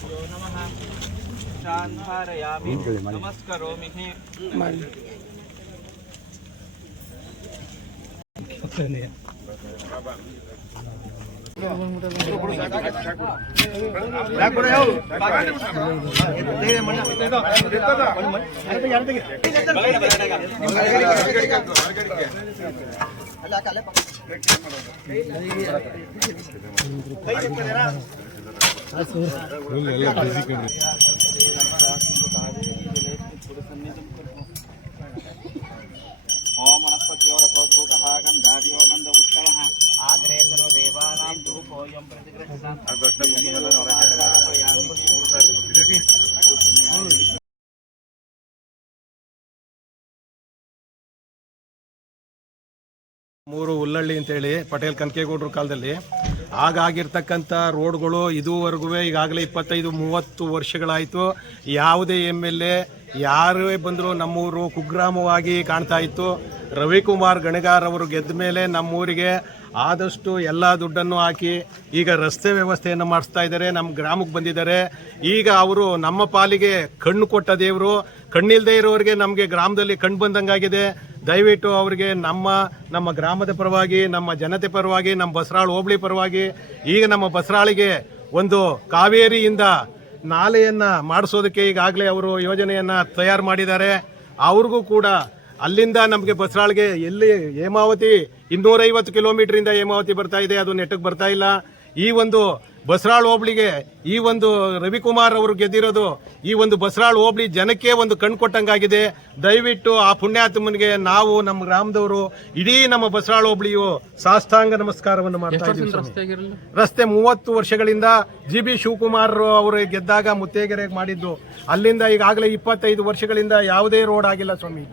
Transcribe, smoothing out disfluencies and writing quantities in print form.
यो नमः शान्धारयामि नमस्करोमि ओम वनस्पति और सौद्भूतः गन्धादियो गन्ध उत्तमः आग्रेसरो देवानां धूपोऽयं प्रतिगृह्यताम् ಮೂರು ಉಲ್ಲಳ್ಳಿ ಅಂತೇಳಿ ಪಟೇಲ್ ಕನಕೇಗೌಡರ ಕಾಲದಲ್ಲಿ ಆಗಿರ್ತಕ್ಕಂಥ ರೋಡ್ಗಳು ಇದುವರೆಗೂ ಈಗಾಗಲೇ 25-30 ವರ್ಷಗಳಾಯಿತು. ಯಾವುದೇ MLA ಯಾರೇ ಬಂದರೂ ನಮ್ಮೂರು ಕುಗ್ರಾಮವಾಗಿ ಕಾಣ್ತಾ ಇತ್ತು. ರವಿಕುಮಾರ್ ಗಣಿಗಾರ್ ಅವರು ಗೆದ್ದ ಮೇಲೆ ನಮ್ಮೂರಿಗೆ ಆದಷ್ಟು ಎಲ್ಲ ದುಡ್ಡನ್ನು ಹಾಕಿ ಈಗ ರಸ್ತೆ ವ್ಯವಸ್ಥೆಯನ್ನು ಮಾಡಿಸ್ತಾ ಇದ್ದಾರೆ. ನಮ್ಮ ಗ್ರಾಮಕ್ಕೆ ಬಂದಿದ್ದಾರೆ. ಈಗ ಅವರು ನಮ್ಮ ಪಾಲಿಗೆ ಕಣ್ಣು ಕೊಟ್ಟ ದೇವರು. ಕಣ್ಣಿಲ್ಲದೆ ಇರೋರಿಗೆ ನಮಗೆ ಗ್ರಾಮದಲ್ಲಿ ಕಣ್ಣು ಬಂದಂಗಾಗಿದೆ. ದಯವಿಟ್ಟು ಅವರಿಗೆ ನಮ್ಮ ಗ್ರಾಮದ ಪರವಾಗಿ, ನಮ್ಮ ಜನತೆ ಪರವಾಗಿ, ನಮ್ಮ ಬಸರಾಳು ಹೋಬಳಿ ಪರವಾಗಿ ಈಗ ನಮ್ಮ ಬಸರಾಳಿಗೆ ಒಂದು ಕಾವೇರಿಯಿಂದ ನಾಲೆಯನ್ನು ಮಾಡಿಸೋದಕ್ಕೆ ಈಗಾಗಲೇ ಅವರು ಯೋಜನೆಯನ್ನು ತಯಾರು ಮಾಡಿದ್ದಾರೆ. ಅವ್ರಿಗೂ ಕೂಡ ಅಲ್ಲಿಂದ ನಮಗೆ ಬಸರಾಳಿಗೆ ಎಲ್ಲಿ ಹೇಮಾವತಿ 250 ಕಿಲೋಮೀಟರಿಂದ ಹೇಮಾವತಿ ಬರ್ತಾ ಇದೆ, ಅದು ನೆಟ್ಟಗೆ ಬರ್ತಾ ಇಲ್ಲ. ಈ ಒಂದು ಬಸರಾಳು ಹೋಬಳಿಗೆ ಈ ಒಂದು ರವಿಕುಮಾರ್ ಅವರು ಗೆದ್ದಿರೋದು ಈ ಒಂದು ಬಸರಾಳು ಹೋಬಳಿ ಜನಕ್ಕೆ ಒಂದು ಕಣ್ಣು ಕೊಟ್ಟಂಗಾಗಿದೆ. ದಯವಿಟ್ಟು ಆ ಪುಣ್ಯಾತ್ಮನಿಗೆ ನಾವು ನಮ್ಮ ಗ್ರಾಮದವರು ಇಡೀ ನಮ್ಮ ಬಸರಾಳು ಹೋಬಳಿಯು ಸಾಷ್ಟಾಂಗ ನಮಸ್ಕಾರವನ್ನು ಮಾಡ್ತಾ ಇದ್ದೀವಿ. ರಸ್ತೆ 30 ವರ್ಷಗಳಿಂದ GB ಶಿವಕುಮಾರ್ ಅವರು ಗೆದ್ದಾಗ ಮುತ್ತೇಗೆರೆಗೆ ಮಾಡಿದ್ದು. ಅಲ್ಲಿಂದ ಈಗಾಗಲೇ 25 ವರ್ಷಗಳಿಂದ ಯಾವುದೇ ರೋಡ್ ಆಗಿಲ್ಲ ಸ್ವಾಮಿ.